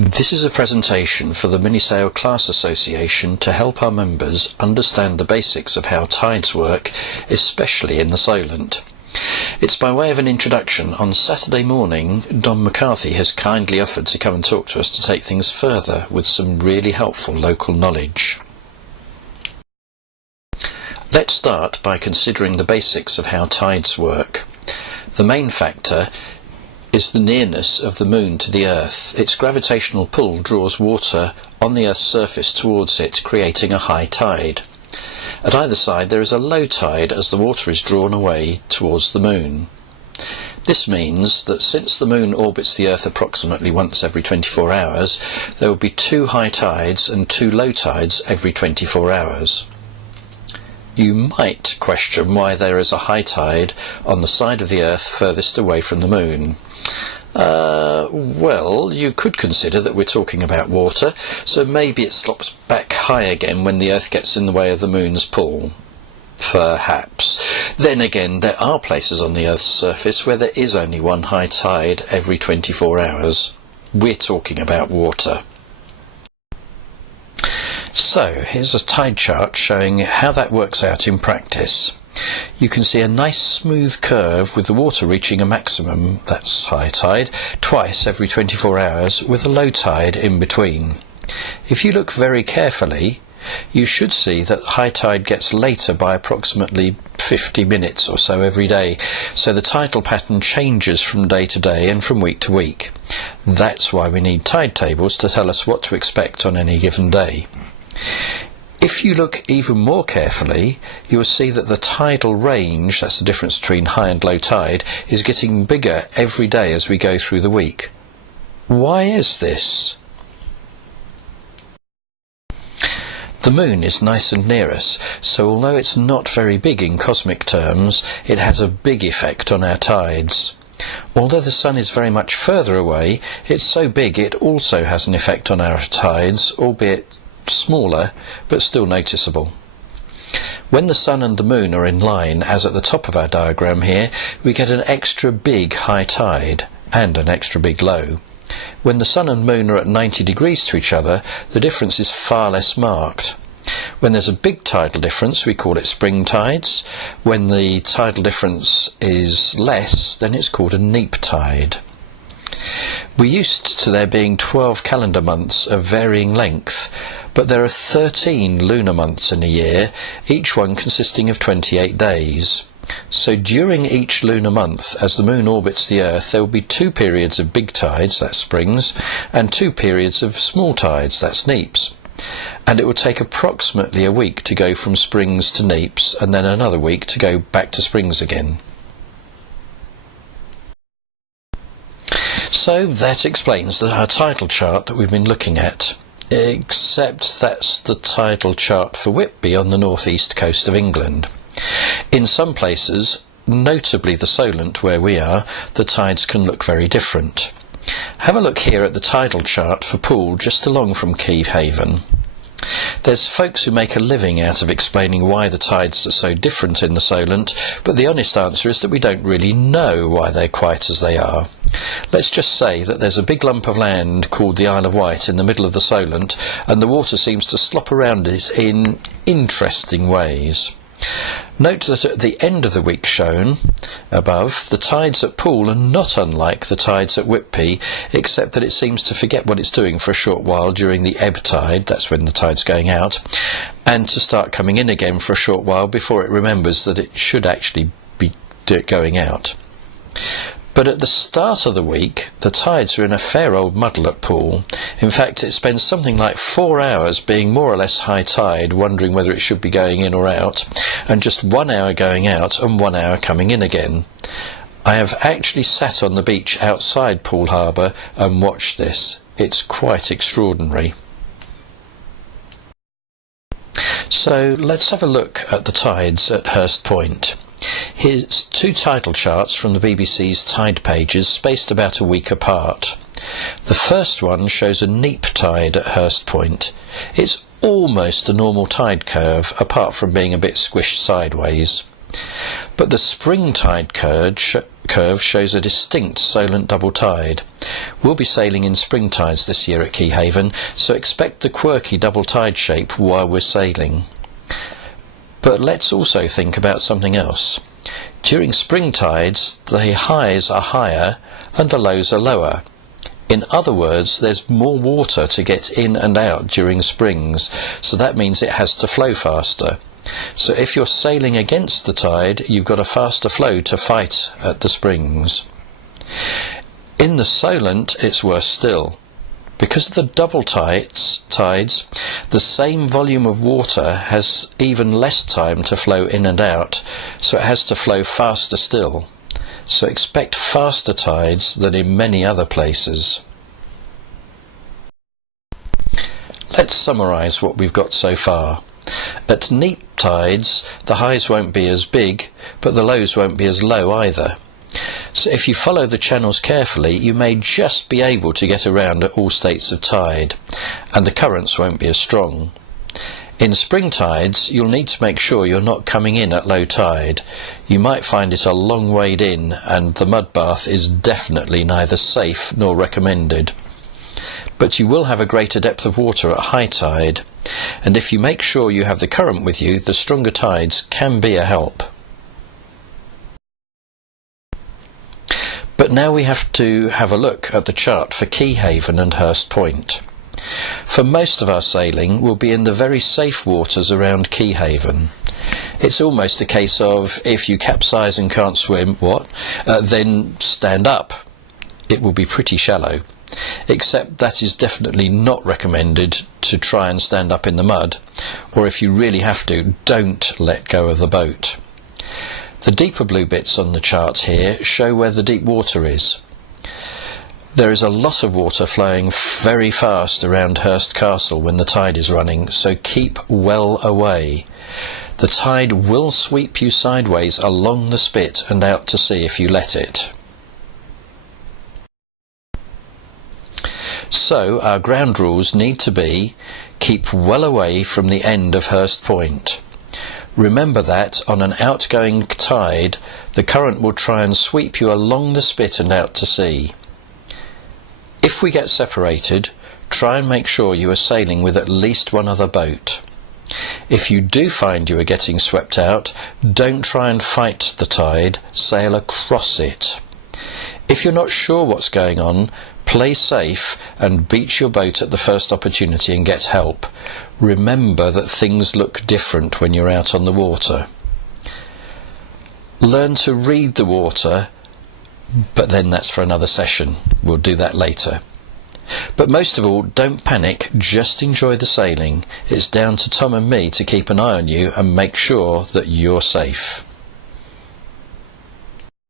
This is a presentation for the Minisail Class Association to help our members understand the basics of how tides work, especially in the Solent. It's by way of an introduction. On Saturday morning, Don McCarthy has kindly offered to come and talk to us to take things further with some really helpful local knowledge. Let's start by considering the basics of how tides work. The main factor is the nearness of the moon to the Earth. Its gravitational pull draws water on the Earth's surface towards it, creating a high tide. At either side there is a low tide as the water is drawn away towards the moon. This means that since the moon orbits the Earth approximately once every 24 hours, there will be 2 high tides and 2 low tides every 24 hours. You might question why there is a high tide on the side of the Earth furthest away from the moon. Well, you could consider that we're talking about water, so maybe it slops back high again when the Earth gets in the way of the moon's pull. Perhaps. Then again, there are places on the Earth's surface where there is only 1 high tide every 24 hours. We're talking about water. So, here's a tide chart showing how that works out in practice. You can see a nice smooth curve with the water reaching a maximum, that's high tide, twice every 24 hours with a low tide in between. If you look very carefully, you should see that high tide gets later by approximately 50 minutes or so every day, so the tidal pattern changes from day to day and from week to week. That's why we need tide tables to tell us what to expect on any given day. If you look even more carefully, you will see that the tidal range, that's the difference between high and low tide, is getting bigger every day as we go through the week. Why is this? The moon is nice and near us, so although it's not very big in cosmic terms, it has a big effect on our tides. Although the sun is very much further away, it's so big it also has an effect on our tides, albeit smaller, but still noticeable. When the sun and the moon are in line, as at the top of our diagram here, we get an extra big high tide and an extra big low. When the sun and moon are at 90 degrees to each other, the difference is far less marked. When there's a big tidal difference, we call it spring tides. When the tidal difference is less, then it's called a neap tide. We're used to there being 12 calendar months of varying length, but there are 13 lunar months in a year, each one consisting of 28 days. So during each lunar month, as the moon orbits the Earth, there will be 2 periods of big tides, that's springs, and 2 periods of small tides, that's neaps. And it will take approximately a week to go from springs to neaps, and then another week to go back to springs again. So that explains our tidal chart that we've been looking at, except that's the tidal chart for Whitby on the northeast coast of England. In some places, notably the Solent where we are, the tides can look very different. Have a look here at the tidal chart for Poole just along from Keyhaven. There's folks who make a living out of explaining why the tides are so different in the Solent, but the honest answer is that we don't really know why they're quite as they are. Let's just say that there's a big lump of land called the Isle of Wight in the middle of the Solent, and the water seems to slop around it in interesting ways. Note that at the end of the week shown above, the tides at Poole are not unlike the tides at Whitby, except that it seems to forget what it's doing for a short while during the ebb tide, that's when the tide's going out, and to start coming in again for a short while before it remembers that it should actually be going out. But at the start of the week, the tides are in a fair old muddle at Poole. In fact, it spends something like 4 hours being more or less high tide, wondering whether it should be going in or out, and just 1 hour going out and 1 hour coming in again. I have actually sat on the beach outside Poole Harbour and watched this. It's quite extraordinary. So let's have a look at the tides at Hearst Point. Here's 2 tidal charts from the BBC's tide pages spaced about a week apart. The first one shows a neap tide at Hearst Point. It's almost a normal tide curve, apart from being a bit squished sideways. But the spring tide curve shows a distinct Solent double tide. We'll be sailing in spring tides this year at Keyhaven, so expect the quirky double tide shape while we're sailing. But let's also think about something else. During spring tides, the highs are higher and the lows are lower. In other words, there's more water to get in and out during springs, so that means it has to flow faster. So if you're sailing against the tide, you've got a faster flow to fight at the springs. In the Solent, it's worse still. Because of the double tides, the same volume of water has even less time to flow in and out, so it has to flow faster still. So expect faster tides than in many other places. Let's summarise what we've got so far. At neap tides, the highs won't be as big, but the lows won't be as low either. So if you follow the channels carefully, you may just be able to get around at all states of tide, and the currents won't be as strong. In spring tides, you'll need to make sure you're not coming in at low tide. You might find it a long wade in, and the mud bath is definitely neither safe nor recommended. But you will have a greater depth of water at high tide, and if you make sure you have the current with you, the stronger tides can be a help. But now we have to have a look at the chart for Keyhaven and Hearst Point. For most of our sailing, we'll be in the very safe waters around Keyhaven. It's almost a case of, if you capsize and can't swim, then stand up. It will be pretty shallow. Except that is definitely not recommended to try and stand up in the mud, or if you really have to, don't let go of the boat. The deeper blue bits on the chart here show where the deep water is. There is a lot of water flowing very fast around Hearst Castle when the tide is running, so keep well away. The tide will sweep you sideways along the spit and out to sea if you let it. So our ground rules need to be: keep well away from the end of Hearst Point. Remember that on an outgoing tide, the current will try and sweep you along the spit and out to sea. If we get separated, try and make sure you are sailing with at least one other boat. If you do find you are getting swept out, don't try and fight the tide, sail across it. If you're not sure what's going on, play safe and beach your boat at the first opportunity and get help. Remember that things look different when you're out on the water. Learn to read the water, but then that's for another session. We'll do that later. But most of all, don't panic, just enjoy the sailing. It's down to Tom and me to keep an eye on you and make sure that you're safe.